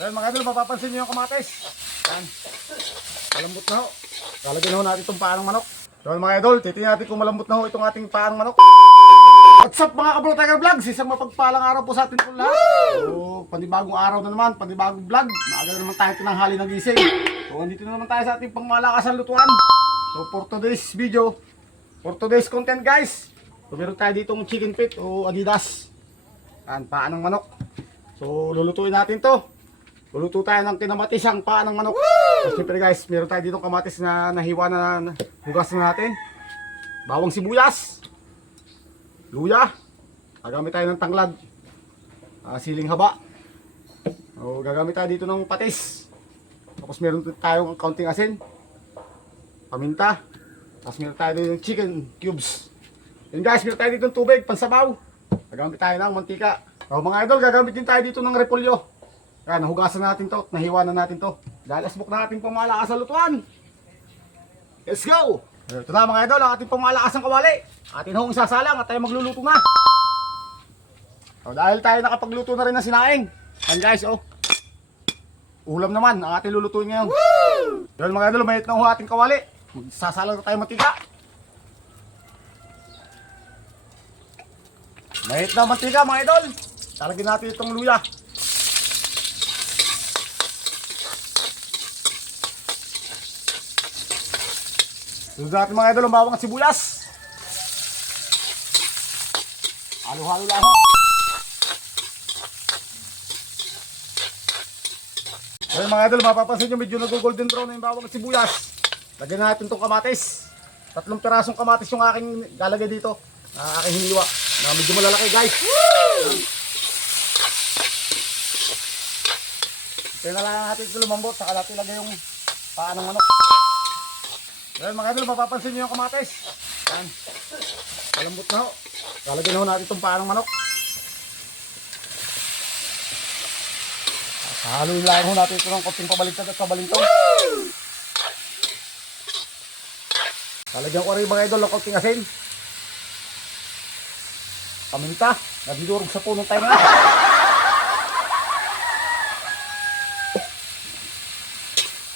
Well, mga idol, mapapansin nyo yung kamatis. Yan. Malambot na ho. Lalagyan ho natin itong paanong manok. So mga idol, titingnan natin kung malambot na ho itong ating paanong manok. What's up mga kabro Tiger Vlogs? Isang mapagpalang araw po sa atin po lahat. So, panibagong araw na naman, panibagong vlog. Maaga na naman tayo tinanghali ng gising. So, andito na naman tayo sa ating pangmalakasan lutuan. So, for today's video, for today's content guys, so, meron tayo ditong chicken feet o adidas. Yan, paa ng manok. So, lulutuin natin to. Luluto tayo ng kinamatisang paa ng manok. So, siyempre guys, meron tayo ditong kamatis na nahiwa na, na hugas na natin. Bawang sibuyas. Luya. Gagamit tayo ng tanglad. Ah, siling haba. O, gagamit tayo dito ng patis. Tapos meron tayong kaunting asin. Paminta. Tapos meron tayo dito ng chicken cubes. Yun guys, meron tayo dito ng tubig, pansabaw. Gagamit tayo ng mantika. O, mga idol, gagamit din tayo dito ng repolyo. Yan, nahugasan natin to, nahiwa na natin to. Dahil asbok na ating pamalakas sa lutuan. Let's go! Ito na mga idol, ang ating pamalakas ng kawali. Atin hong isasalang at tayo magluluto na. O, dahil tayo nakapagluto na rin ng sinaing. Yan guys, oh. Ulam naman, ang ating lulutuin ngayon. Yan mga idol, mayit na ho ating kawali. Magsasalang na tayo mantika. Mayit na mantika mga idol. Talagyan natin itong luya. Sunod natin mga idol ang bawang at sibuyas. Halo-halo lang. Ayun mga idol, mapapansin nyo medyo nag-golden brown na yung bawang at sibuyas. Lagyan natin itong kamatis. Tatlong pirasong kamatis yung aking lalagay dito. Na aking hiniwa. Na medyo malalaki guys. Kaya na lang natin ito lumambot. Saka natin ilagay yung paa ng manok. Ayan mga idol, mapapansin nyo yung kamatis. Yan. Malambot na ho. Lalagyan ho natin itong paa ng manok. Haluin lang ho natin ito ng konting pabaliktad at pabalintong. Lalagyan ko rin mga idol ng konting asin. Paminta. Nabidurog sa punong tayo na.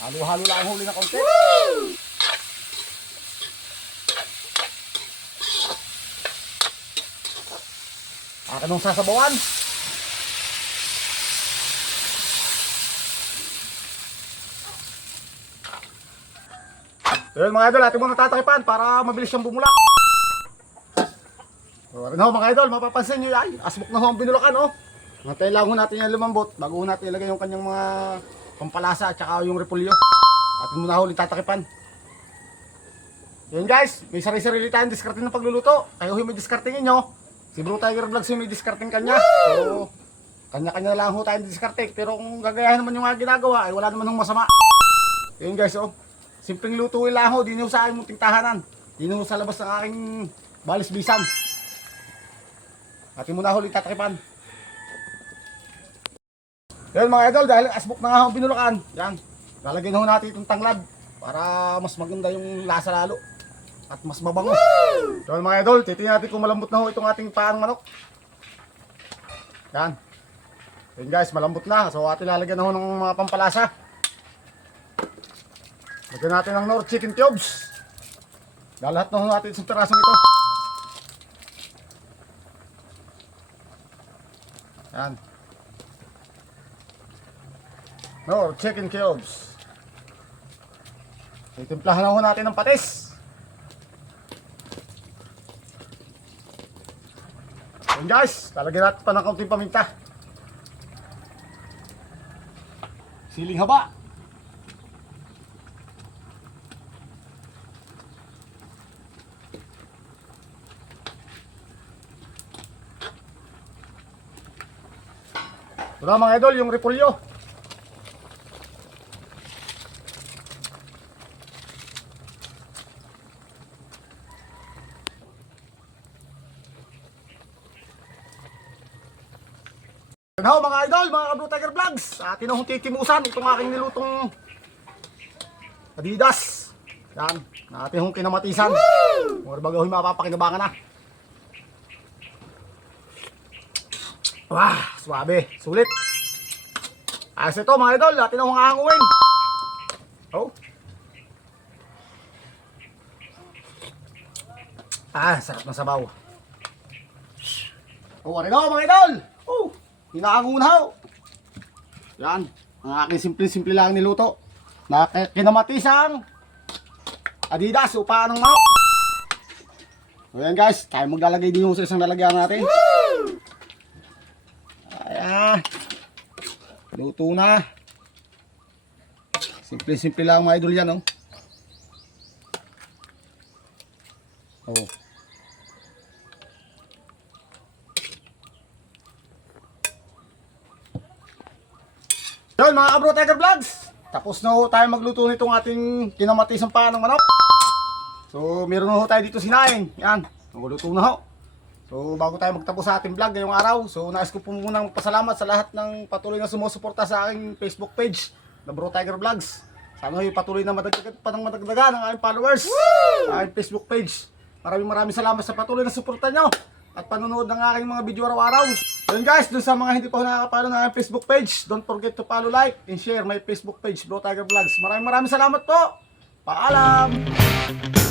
Halo-halo lang ang huli na konti. Akin nung sasabawan. Ayun mga idol, ating muna tatakipan para mabilis siyang bumulak. So, ano mga idol, mapapansin nyo ay, asbok na ho ang binulakan oh. Matay lang ho natin yung lumambot bago ho natin ilagay yung kanyang mga pampalasa at saka yung repolyo. Atin muna ho tatakipan. Yun guys, may sarili-sarili tayong diskarte ng pagluluto. Kayo yung may diskarte ninyo. Si Bro Tiger Vlogs yung may diskarting kanya. So, kanya-kanya lang ho tayong diskarte. Pero kung gagayahin naman yung mga ginagawa, ay wala naman hong masama. Yun guys, oh. Simpleng lutuin lang ho, di nyo sa aking munting tahanan. Di nyo sa labas ng aking balis bisan. Atin muna huli tatakipan. Yan mga idol, dahil asbok na nga ho ang binulakan. Yan, lalagyan ho natin itong tanglad para mas maganda yung lasa lalo. At mas mabango. So mga idol, titingnan natin kung malambot na ho itong ating paang manok. Yan. Yan guys, malambot na. So atin lalagyan na ho ng mga pampalasa. Lagyan natin ng North Chicken Cubes. Lalahat na ho natin sa terasong ito. Yan. North Chicken Cubes. Titimplahan na ho natin ng patis. Yan guys, lalagyan natin pa ng kaunting paminta. Siling haba. Ito na mga idol, yung repolyo. Yan ho mga idol, mga Kabro Tiger Vlogs. Atin na hong titimusan itong aking nilutong Adidas. Yan, natin hong kinamatisan. Mga bago hong mapapakinabangan na. Wah, swabe, sulit. Ayos ito mga idol, natin ang hanguin. Oh. Ah, sarap ng sabaw. Oh, ano mga idol? Hinaangon ho. Yan, ang aking simple-simple lang niluto. Na kinamatisang Adidas, upaan ng manok. So yan guys, tayo maglalagay din sa isang lalagyan natin. Ayan. Luto na. Simple-simple lang mga idol yan, oh. Oh. Yun mga Abro Tiger Vlogs. Tapos na ho tayo magluto nitong ating kinamatisang paan ng manok. So meron na ho tayo dito sinaing. Yan. Naguluto na ho. So bago tayo magtapos sa ating vlog ngayong araw, so nais ko po muna magpasalamat sa lahat ng patuloy na sumusuporta sa aking Facebook page na Bro Tiger Vlogs. Sana ho'y patuloy na madagdagan pa ng madagdagan ang aking followers sa aking Facebook page. Maraming maraming salamat sa patuloy na suporta nyo at panonood ng aking mga video araw-araw. Yun guys, dun sa mga hindi pa nakakapalo ng aking Facebook page, don't forget to follow, like, and share my Facebook page, Bro Tiger Vlogs. Maraming maraming salamat po. Paalam!